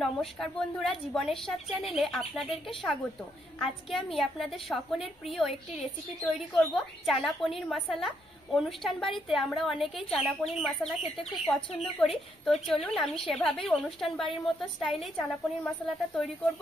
নমস্কার বন্ধুরা, জীবনের স্বাদ চ্যানেলে আপনাদেরকে স্বাগত। আজকে আমি আপনাদের সকলের প্রিয় একটি রেসিপি তৈরি করব, চানা পনির মশলা। অনুষ্ঠান বাড়িতে আমরা অনেকেই চানা পনির মশলা খেতে খুব পছন্দ করি। তো চলুন আমি সেভাবেই অনুষ্ঠান বাড়ির মতো স্টাইলেই চানা পনির মশলাটা তৈরি করব।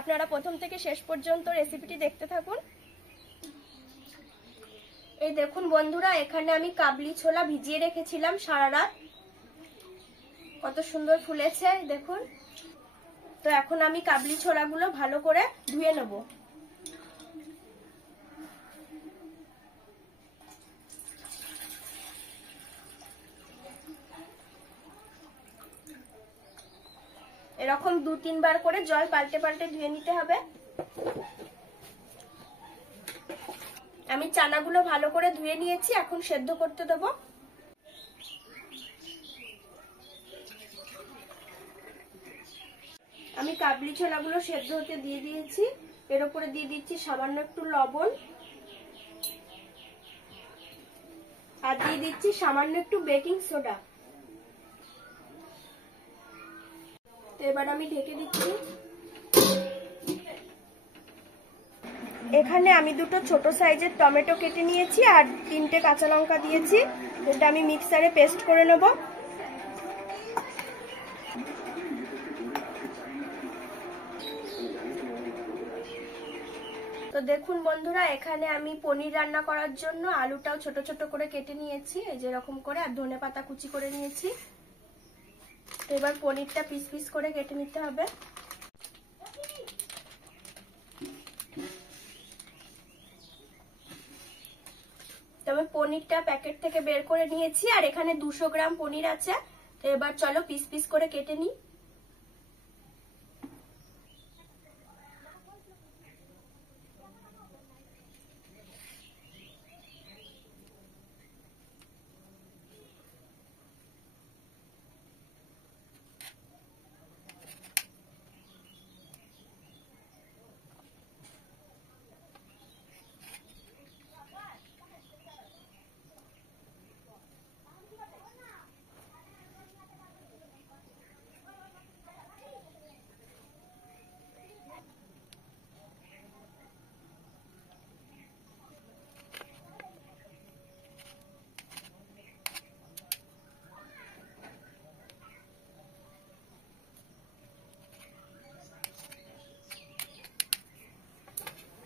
আপনারা প্রথম থেকে শেষ পর্যন্ত রেসিপিটি দেখতে থাকুন। এই দেখুন বন্ধুরা, এখানে আমি কাবলি ছোলা ভিজিয়ে রেখেছিলাম সারা রাত। কত সুন্দর ফুলেছে দেখুন। তো এখন আমি কাবলি ছোলাগুলো ভালো করে ধুয়ে নেব। এরকম 2-3 বার করে জল পাল্টে পাল্টে ধুয়ে নিতে হবে। আমি চানাগুলো ভালো করে ধুয়ে নিয়েছি, এখন সেদ্ধ করতে দেবো। আমি কাবলি ছোলাগুলো সেদ্ধ হতে দিয়ে দিয়েছি। এর উপরে দিয়ে দিচ্ছি সামান্য একটু লবণ আর দিয়ে দিচ্ছি সামান্য একটু বেকিং সোডা। এবার আমি ঢেকে দিচ্ছি। এখানে আমি দুটো ছোট সাইজের টমেটো কেটে নিয়েছি আর 3টে কাঁচা লঙ্কা দিয়েছি। এটা আমি মিক্সারে পেস্ট করে নেব। তো দেখুন বন্ধুরা, এখানে আমি পনির রান্না করার জন্য আলুটাও ছোট ছোট করে কেটে নিয়েছি, এই যে এরকম করে, আর ধনেপাতা কুচি করে নিয়েছি। তো এবার পনিরটা পিস পিস করে কেটে নিতে হবে। তবে পনিরটা প্যাকেট থেকে বের করে নিয়েছি আর এখানে 200 গ্রাম পনির আছে। তো এবার চলো পিস পিস করে কেটে নিই।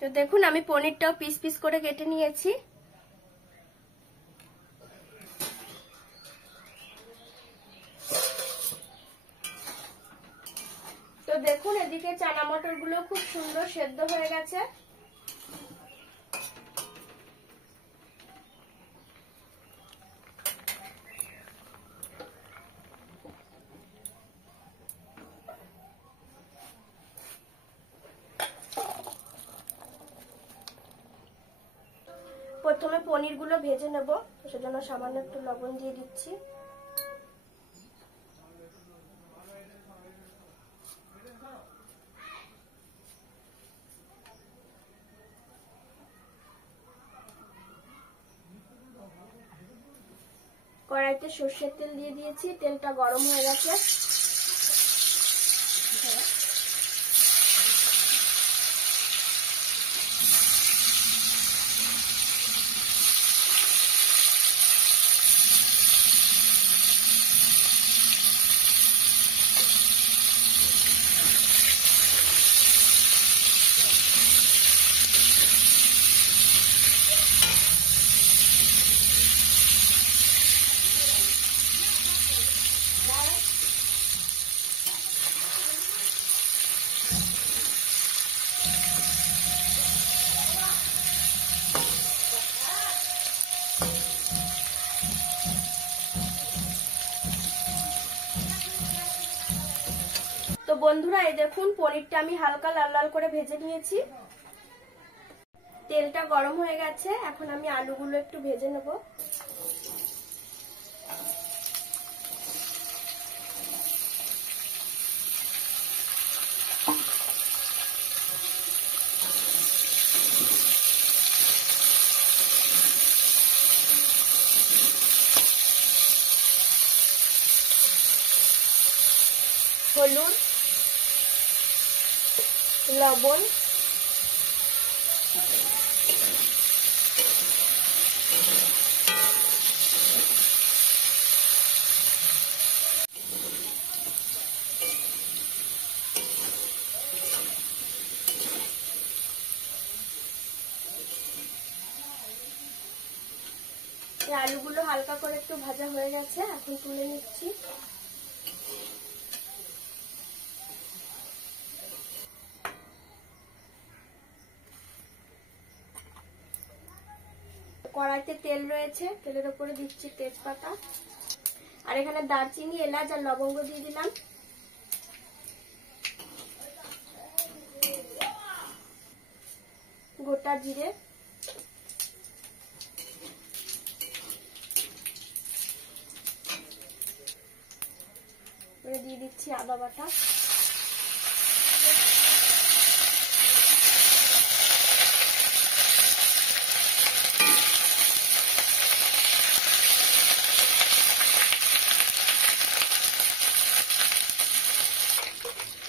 তো দেখুন আমি পনিরটাও পিস পিস করে কেটে নিয়েছি। তো দেখুন এদিকে চানা মটর গুলো খুব সুন্দর সেদ্ধ হয়ে গেছে। প্রথমে পনিরগুলো ভেজে নেব, সেজন্য সামান্য একটু লবণ দিয়ে দিচ্ছি। কড়াইতে সর্ষের তেল দিয়ে দিয়েছি, তেলটা গরম হয়ে গেছে। তো বন্ধুরা এই দেখুন পনিরটা আমি হালকা লাল লাল করে ভেজে নিয়েছি। তেলটা গরম হয়ে গেছে, এখন আমি আলুগুলো একটু ভেজে নেব। হলুদ, লবণ, আলুগুলো হালকা করে একটু ভাজা হয়ে গেছে, এখন তুলে নিচ্ছি। কড়াইতে তেল রয়েছে, তেলের উপরে দিচ্ছি তেজপাতা, আর এখানে দারচিনি, এলাচ আর লবঙ্গ দিয়ে দিলাম। গোটা জিরে, দিয়ে দিচ্ছি আদা বাটা,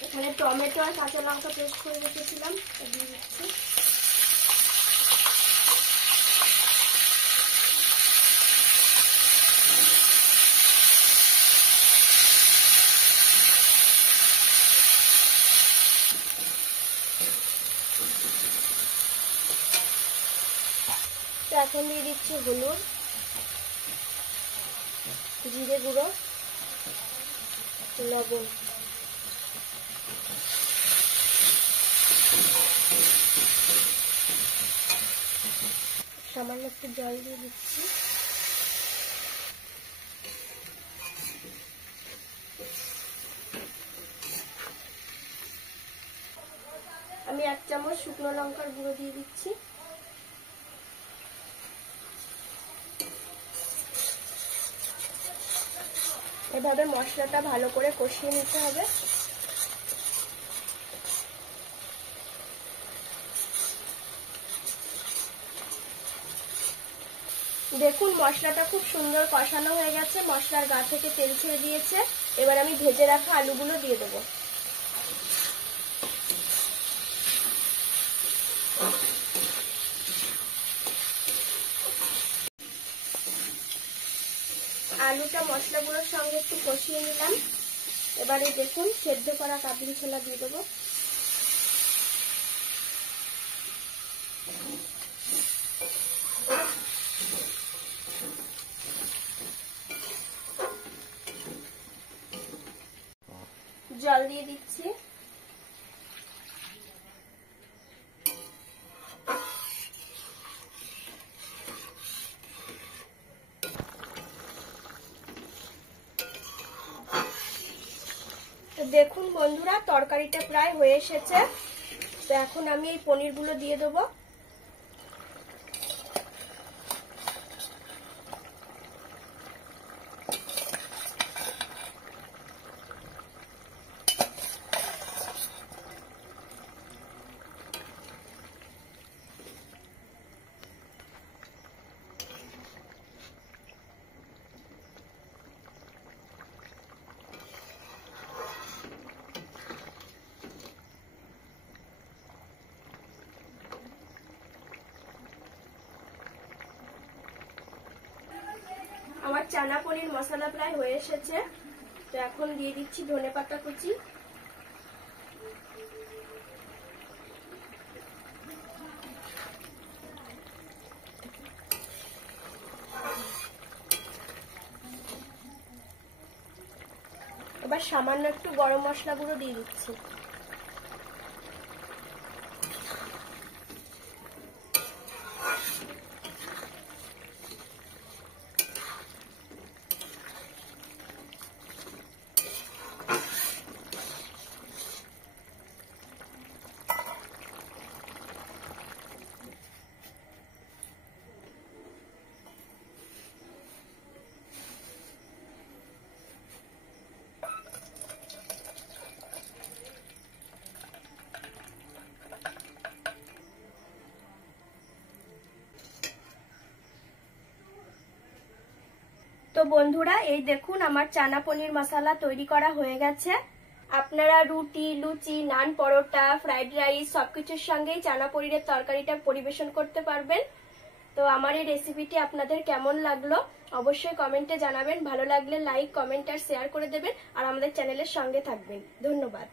এখানে টমেটো আর কাঁচা লঙ্কা পেস্ট করে রেখেছিলাম, দিয়ে দিচ্ছি। এখন দিয়ে দিচ্ছি হলুদ, জিরে গুঁড়ো, লবণ, সামান্য একটু জল দিয়ে দিচ্ছি। আমি 1 চামচ শুকনো লঙ্কার গুঁড়ো দিয়ে দিচ্ছি। এভাবে মশলাটা ভালো করে কষিয়ে নিতে হবে। দেখুন মশলাটা খুব সুন্দর কষানো হয়ে গেছে, মশলার গা থেকে তেল ছেড়ে দিয়েছে। এবার আমি ভেজে রাখা আলুগুলো দিয়ে দেবো। আলুটা মশলাগুলোর সঙ্গে একটু কষিয়ে নিলাম। এবারে দেখুন সেদ্ধ করা কাবলি ছোলা দিয়ে দেবো। জল দিয়ে দিচ্ছি। দেখুন বন্ধুরা তরকারিটা প্রায় হয়ে এসেছে। তো এখন আমি এই পনিরগুলো দিয়ে দেবো। আমার চানা পনির মশলা প্রায় হয়ে এসেছে। তো এখন দিয়ে দিচ্ছি ধনেপাতা কুচি, এবার সামান্য একটু গরম মশলা গুঁড়ো দিয়ে দিচ্ছি। তো বন্ধুরা এই দেখুন আমার চানা পনির মশলা তৈরি করা হয়ে গেছে। আপনারা রুটি, লুচি, নান, পরোটা, ফ্রাইড রাইস সবকিছুর সঙ্গেই চানা পনিরের তরকারিটা পরিবেশন করতে পারবেন। তো আমার এই রেসিপিটি আপনাদের কেমন লাগলো অবশ্যই কমেন্টে জানাবেন। ভালো লাগলে লাইক, কমেন্ট আর শেয়ার করে দেবেন আর আমাদের চ্যানেলের সঙ্গে থাকবেন। ধন্যবাদ।